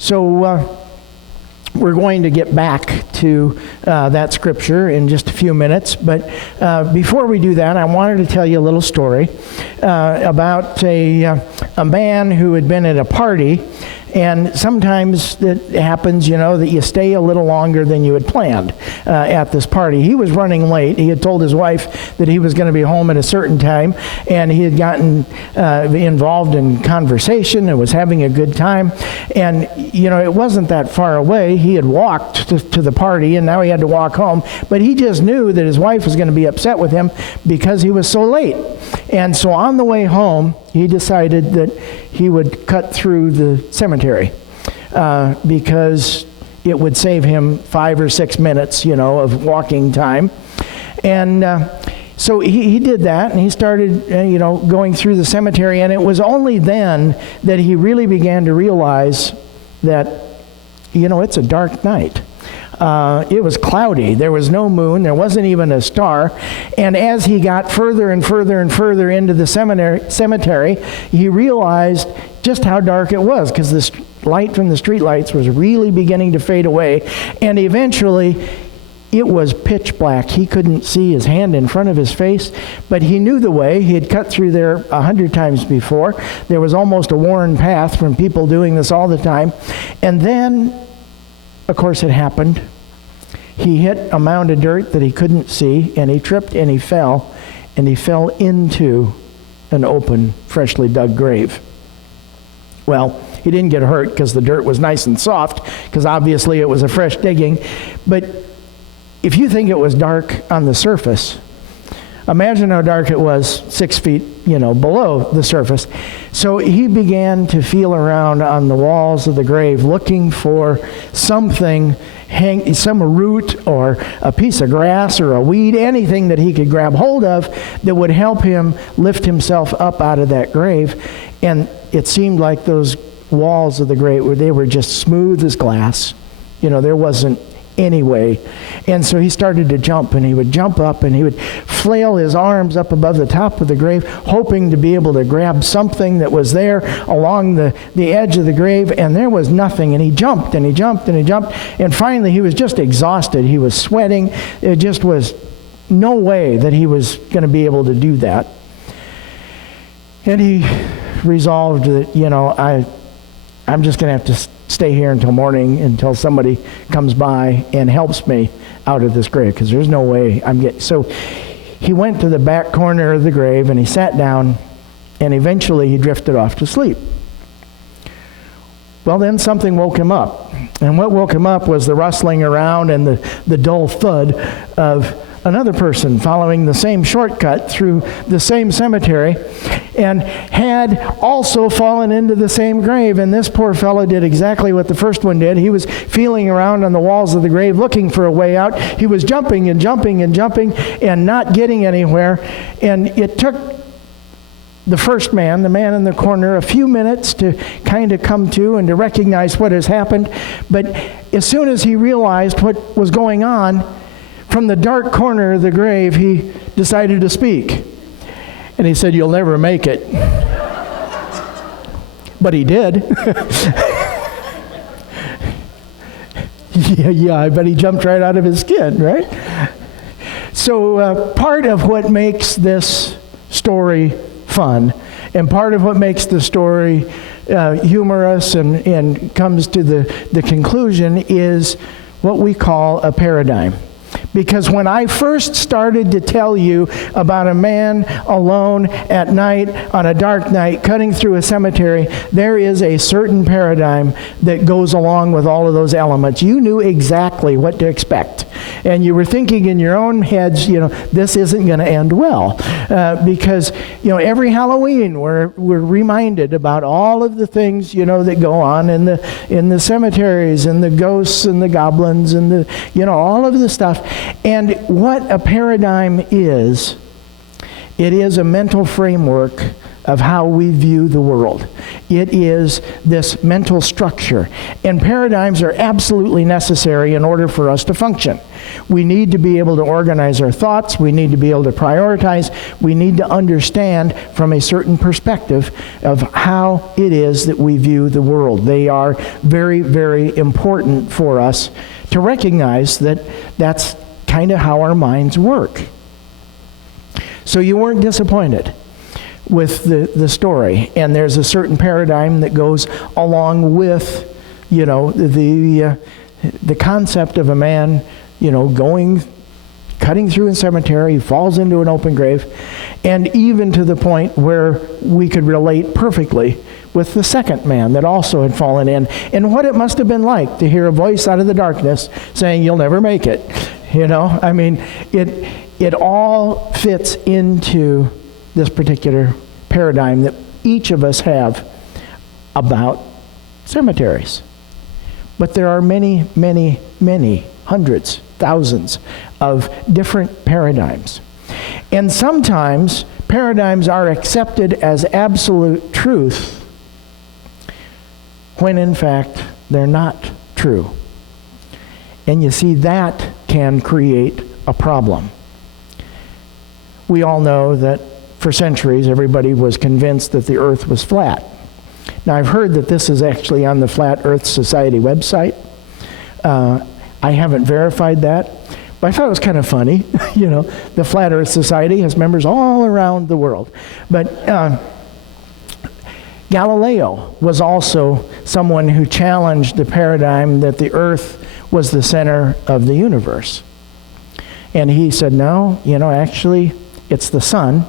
So we're going to get back to that scripture in just a few minutes, but before we do that, I wanted to tell you a little story about a man who had been at a party. And sometimes it happens, that you stay a little longer than you had planned at this party. He was running late. He had told his wife that he was going to be home at a certain time, and he had gotten involved in conversation and was having a good time. And, it wasn't that far away. He had walked to the party, and now he had to walk home. But he just knew that his wife was going to be upset with him because he was so late. And so on the way home, he decided that he would cut through the cemetery because it would save him 5 or 6 minutes, of walking time. And so he did that, and he started, going through the cemetery. And it was only then that he really began to realize that, it's a dark night. It was cloudy. There was no moon. There wasn't even a star. And as he got further and further and further into the cemetery, he realized just how dark it was, because the light from the street lights was really beginning to fade away. And eventually, it was pitch black. He couldn't see his hand in front of his face, but he knew the way. He had cut through there 100 times before. There was almost a worn path from people doing this all the time. And then, of course, it happened. He hit a mound of dirt that he couldn't see, and he tripped and he fell into an open, freshly dug grave. Well, he didn't get hurt because the dirt was nice and soft, because obviously it was a fresh digging. But if you think it was dark on the surface, imagine how dark it was 6 feet, below the surface. So he began to feel around on the walls of the grave, looking for something, some root or a piece of grass or a weed, anything that he could grab hold of that would help him lift himself up out of that grave. And it seemed like those walls of the grave, they were just smooth as glass. There wasn't any way. And so he started to jump, and he would jump up, and he would flail his arms up above the top of the grave, hoping to be able to grab something that was there along the edge of the grave, and there was nothing. And he jumped, and he jumped, and he jumped, and finally he was just exhausted. He was sweating. It just was no way that he was going to be able to do that. And he resolved that, I'm just going to have to stay here until morning, until somebody comes by and helps me out of this grave, because there's no way I'm getting... So he went to the back corner of the grave, and he sat down, and eventually he drifted off to sleep. Well, then something woke him up. And what woke him up was the rustling around and the dull thud of another person following the same shortcut through the same cemetery, and had also fallen into the same grave. And this poor fellow did exactly what the first one did. He was feeling around on the walls of the grave looking for a way out. He was jumping and jumping and jumping and not getting anywhere. And it took the first man, the man in the corner, a few minutes to kind of come to and to recognize what has happened. But as soon as he realized what was going on, from the dark corner of the grave, he decided to speak. And he said, "You'll never make it." But he did. Yeah, I bet he jumped right out of his skin, right? So part of what makes this story fun, and part of what makes the story humorous and comes to the conclusion, is what we call a paradigm. Because when I first started to tell you about a man alone at night on a dark night cutting through a cemetery, there is a certain paradigm that goes along with all of those elements. You knew exactly what to expect. And you were thinking in your own heads, this isn't going to end well. Because, every Halloween we're reminded about all of the things, that go on in the cemeteries, and the ghosts and the goblins and all of the stuff. And what a paradigm is, it is a mental framework of how we view the world. It is this mental structure. And paradigms are absolutely necessary in order for us to function. We need to be able to organize our thoughts. We need to be able to prioritize. We need to understand from a certain perspective of how it is that we view the world. They are very, very important for us to recognize that that's kind of how our minds work. So you weren't disappointed with the story, and there's a certain paradigm that goes along with, the concept of a man, cutting through a cemetery, falls into an open grave, and even to the point where we could relate perfectly with the second man that also had fallen in, and what it must have been like to hear a voice out of the darkness saying, "You'll never make it." It all fits into this particular paradigm that each of us have about cemeteries. But there are many, many, many hundreds, thousands of different paradigms. And sometimes paradigms are accepted as absolute truth when in fact they're not true. And you see, that can create a problem. We all know that for centuries everybody was convinced that the earth was flat. Now I've heard that this is actually on the Flat Earth Society website. I haven't verified that, but I thought it was kind of funny. The Flat Earth Society has members all around the world. But Galileo was also someone who challenged the paradigm that the earth was the center of the universe. And he said, no, actually it's the sun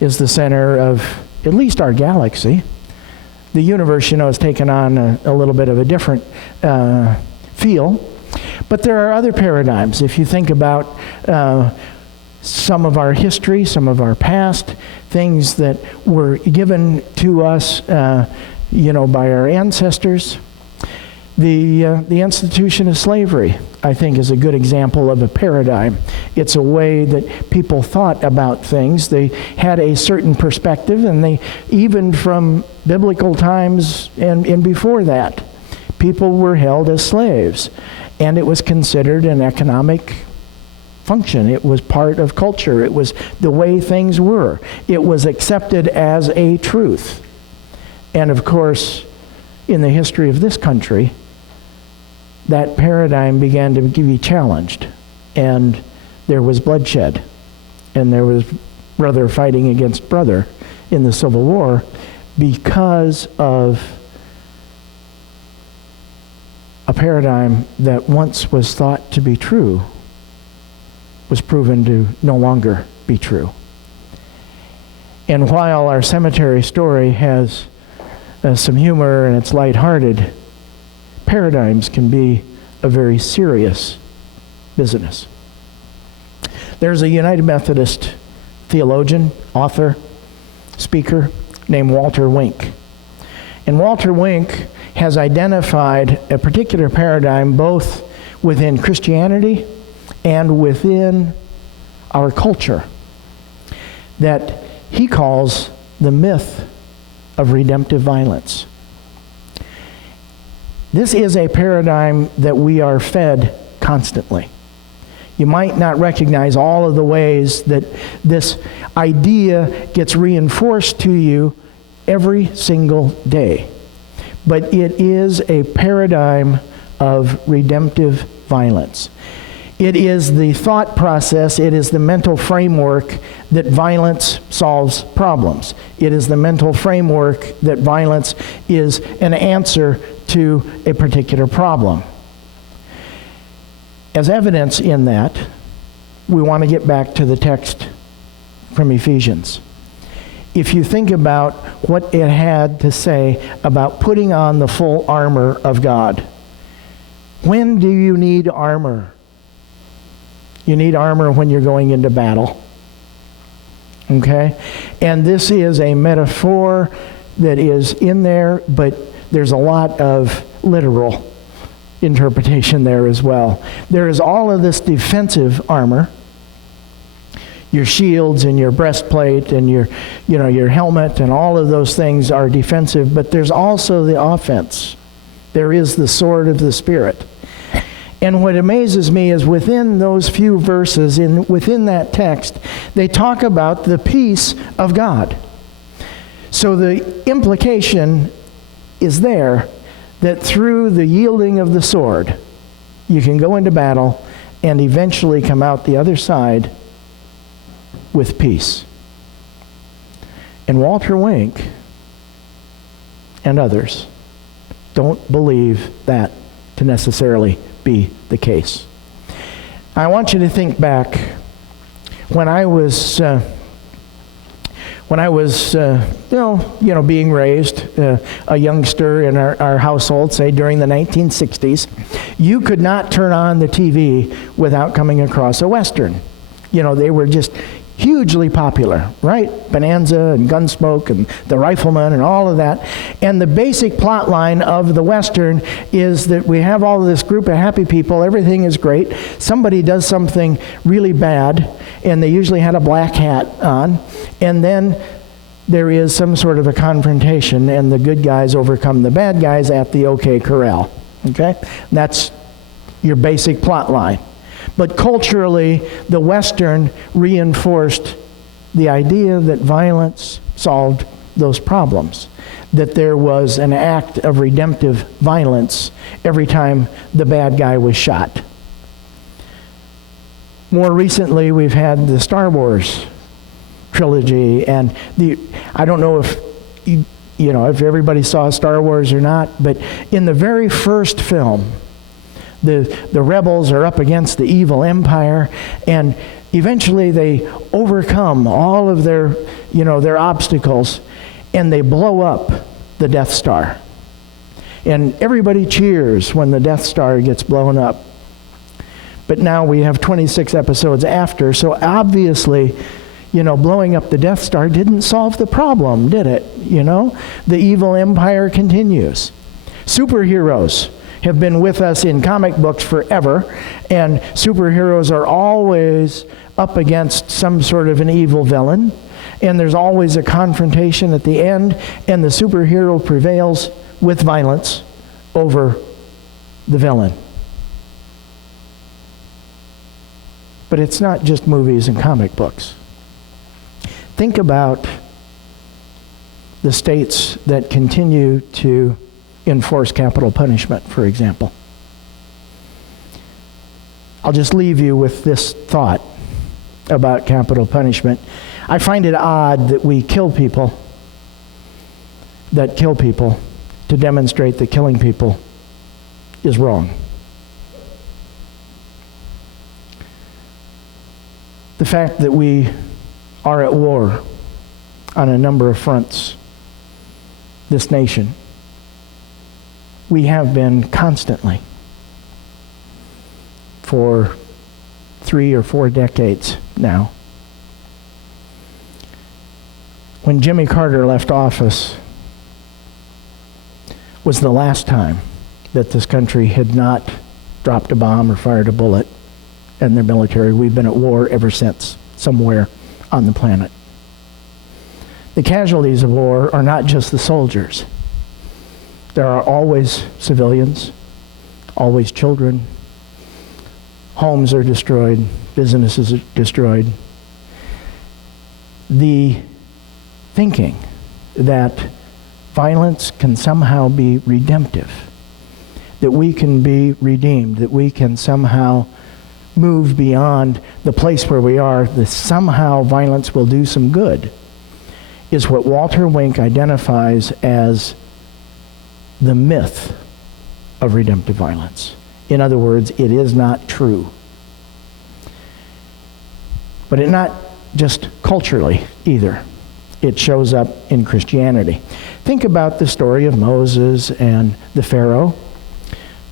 is the center of at least our galaxy. The universe, has taken on a little bit of a different feel. But there are other paradigms. If you think about some of our history, some of our past, things that were given to us, by our ancestors. The institution of slavery, I think, is a good example of a paradigm. It's a way that people thought about things. They had a certain perspective, and they, even from biblical times and before that, people were held as slaves. And it was considered an economic function. It was part of culture. It was the way things were. It was accepted as a truth. And of course, in the history of this country, that paradigm began to be challenged, and there was bloodshed, and there was brother fighting against brother in the Civil War because of a paradigm that once was thought to be true was proven to no longer be true. And while our cemetery story has some humor and it's lighthearted, paradigms can be a very serious business. There's a United Methodist theologian, author, speaker named Walter Wink. And Walter Wink has identified a particular paradigm both within Christianity and within our culture that he calls the myth of redemptive violence. This is a paradigm that we are fed constantly. You might not recognize all of the ways that this idea gets reinforced to you every single day. But it is a paradigm of redemptive violence. It is the thought process, it is the mental framework that violence solves problems. It is the mental framework that violence is an answer to a particular problem. As evidence in that, we want to get back to the text from Ephesians. If you think about what it had to say about putting on the full armor of God, when do you need armor? You need armor when you're going into battle. Okay? And this is a metaphor that is in there, but there's a lot of literal interpretation there as well. There is all of this defensive armor. Your shields and your breastplate and your helmet and all of those things are defensive, but there's also the offense. There is the sword of the Spirit. And what amazes me is within those few verses, within that text, they talk about the peace of God. So the implication is there that through the yielding of the sword, you can go into battle and eventually come out the other side with peace. And Walter Wink and others don't believe that to necessarily be the case. I want you to think back when I was being raised, a youngster in our household, say during the 1960s, you could not turn on the TV without coming across a Western. They were just hugely popular, right? Bonanza and Gunsmoke and The Rifleman and all of that. And the basic plot line of the Western is that we have all of this group of happy people, everything is great, somebody does something really bad, and they usually had a black hat on, and then there is some sort of a confrontation, and the good guys overcome the bad guys at the OK Corral. Okay? That's your basic plot line. But culturally, the Western reinforced the idea that violence solved those problems, that there was an act of redemptive violence every time the bad guy was shot. More recently, we've had the Star Wars trilogy, and I don't know if if everybody saw Star Wars or not, but in the very first film, the rebels are up against the evil empire, and eventually they overcome all of their obstacles, and they blow up the Death Star. And everybody cheers when the Death Star gets blown up. But now we have 26 episodes after, so obviously, blowing up the Death Star didn't solve the problem, did it? The evil empire continues. Superheroes have been with us in comic books forever, and superheroes are always up against some sort of an evil villain, and there's always a confrontation at the end, and the superhero prevails with violence over the villain. But it's not just movies and comic books. Think about the states that continue to enforce capital punishment, for example. I'll just leave you with this thought about capital punishment. I find it odd that we kill people to demonstrate that killing people is wrong. The fact that we are at war on a number of fronts, this nation, we have been constantly for 3 or 4 decades now. When Jimmy Carter left office was the last time that this country had not dropped a bomb or fired a bullet in their military. We've been at war ever since, somewhere on the planet. The casualties of war are not just the soldiers. There are always civilians, always children. Homes are destroyed, businesses are destroyed. The thinking that violence can somehow be redemptive, that we can be redeemed, that we can somehow move beyond the place where we are, that somehow violence will do some good, is what Walter Wink identifies as the myth of redemptive violence. In other words, it is not true. But it's not just culturally either. It shows up in Christianity. Think about the story of Moses and the Pharaoh.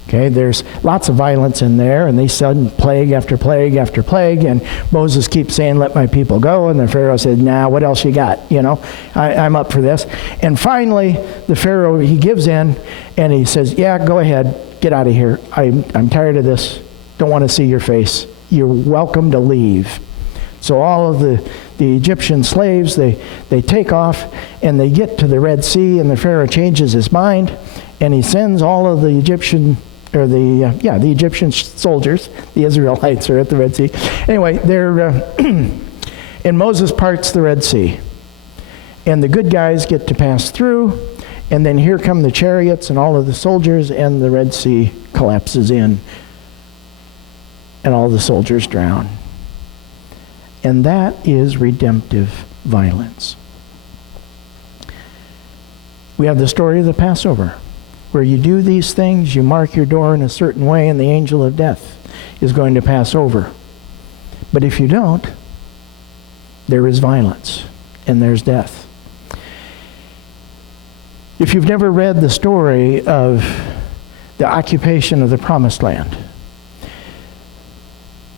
Okay, there's lots of violence in there, and they send plague after plague after plague, and Moses keeps saying, "Let my people go," and the Pharaoh said, "Nah, what else you got? I'm up for this." And finally, the Pharaoh, he gives in, and he says, "Yeah, go ahead, get out of here. I'm tired of this. Don't want to see your face. You're welcome to leave." So all of the Egyptian slaves, they take off and they get to the Red Sea, and the Pharaoh changes his mind, and he sends all of the Egyptian the Egyptian soldiers. The Israelites are at the Red Sea. Anyway, they're and Moses parts the Red Sea, and the good guys get to pass through, and then here come the chariots and all of the soldiers, and the Red Sea collapses in, and all the soldiers drown. And that is redemptive violence. We have the story of the Passover, where you do these things, you mark your door in a certain way, and the angel of death is going to pass over. But if you don't, there is violence, and there's death. If you've never read the story of the occupation of the Promised Land,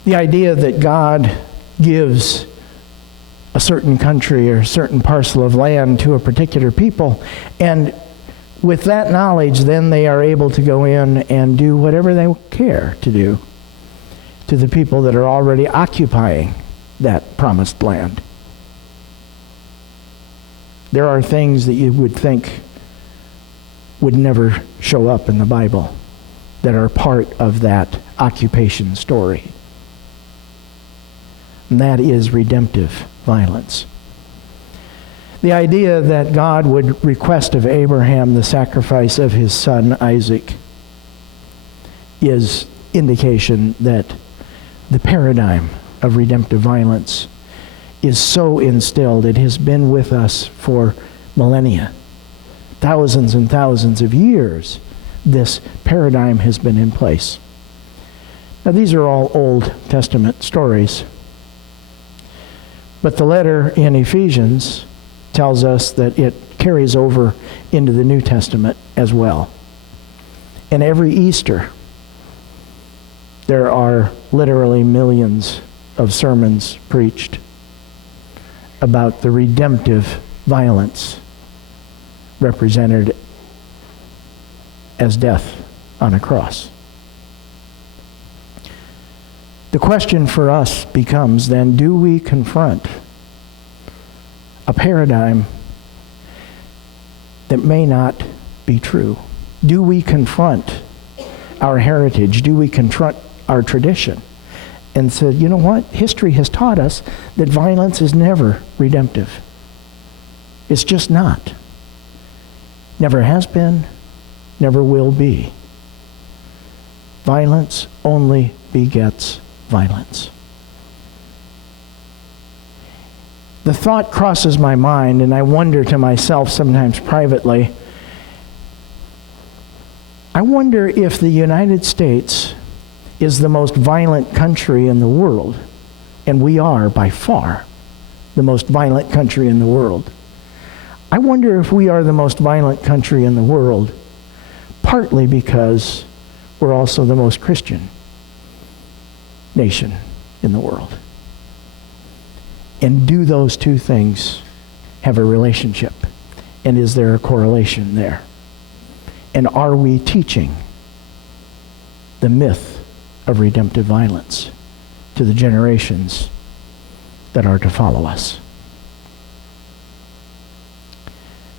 the idea that God gives a certain country or a certain parcel of land to a particular people, and with that knowledge, then they are able to go in and do whatever they care to do to the people that are already occupying that promised land. There are things that you would think would never show up in the Bible that are part of that occupation story. And that is redemptive violence. The idea that God would request of Abraham the sacrifice of his son Isaac is indication that the paradigm of redemptive violence is so instilled. It has been with us for millennia. Thousands and thousands of years, this paradigm has been in place. Now, these are all Old Testament stories. But the letter in Ephesians tells us that it carries over into the New Testament as well. And every Easter, there are literally millions of sermons preached about the redemptive violence represented as death on a cross. The question for us becomes then, do we confront a paradigm that may not be true? Do we confront our heritage? Do we confront our tradition? And say, you know what? History has taught us that violence is never redemptive. It's just not. Never has been, never will be. Violence only begets violence. The thought crosses my mind, and I wonder to myself sometimes privately, I wonder if the United States is the most violent country in the world, and we are by far the most violent country in the world. I wonder if we are the most violent country in the world, partly because we're also the most Christian nation in the world. And do those two things have a relationship? And is there a correlation there? And are we teaching the myth of redemptive violence to the generations that are to follow us?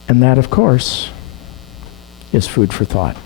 And that, of course, is food for thought.